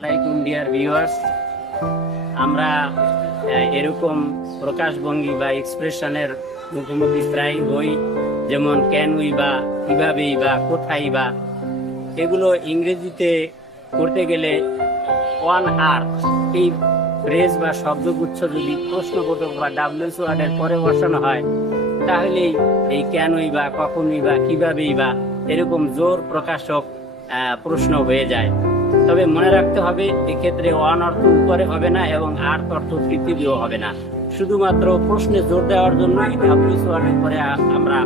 আসসালামাইকুম dear viewers, আমরা এরকম প্রকাশভঙ্গি বা এক্সপ্রেশনের মুখোমুখি প্রায় হই, যেমন ক্যান উই বা কিভাবেই বা কোথায় বা। এগুলো ইংরেজিতে করতে গেলে ওয়ান আর এই ফ্রেজ বা শব্দগুচ্ছ যদি প্রশ্নবোধক বা ডাব্লিউএস ওয়ার্ডের পরে বসানো হয়, তাহলেই এই ক্যান উই বা কখনই বা কিভাবেই বা এরকম জোর প্রকাশক প্রশ্ন হয়ে যায়। তবে মনে রাখতে হবে, এক্ষেত্রে ওয়ান অর্থ উপরে হবে না এবং আর্থ অর্থ পৃথিবীও হবে না। শুধুমাত্র প্রশ্নে জোর দেওয়ার জন্য ডাব্লিউএস ওয়ার্ডের পরে আমরা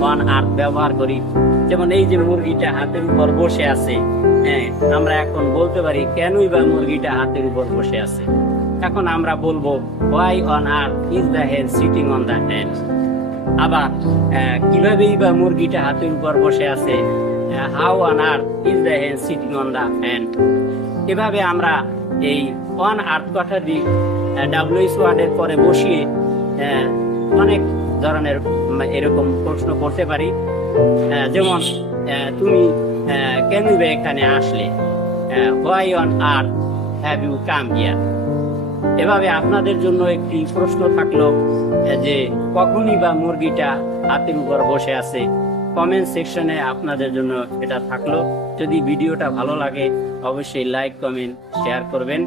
ওয়ান আর্থ ব্যবহার করি। যেমন এই যে মুরগিটা হাতের উপর বসে আছে, হ্যাঁ, আমরা এখন বলতে পারি কেনই বা মুরগিটা হাতের উপর বসে আছে। এখন আমরা বলবো why on earth is the hen sitting on the hand. আবার কিভাবেই বা মুরগিটা হাতের উপর বসে আছে, how on earth is the hand sitting on the hand. এভাবে আমরা এই অন আর্থ কথাটি ডাব্লিউএস ওয়ার্ডের পরে বসিয়ে অনেক ধরনের এরকম প্রশ্ন করতে পারি। যেমন তুমি কেন এখানে আসলে, why on earth have you come here. এভাবে আপনাদের জন্য একটি প্রশ্ন থাকলো যে কখনই বা মুরগিটা হাতের উপর বসে আছে। কমেন্ট সেকশনে আপনাদের জন্য এটা থাকলো। যদি ভিডিওটা ভালো লাগে অবশ্যই লাইক, কমেন্ট, শেয়ার করবেন।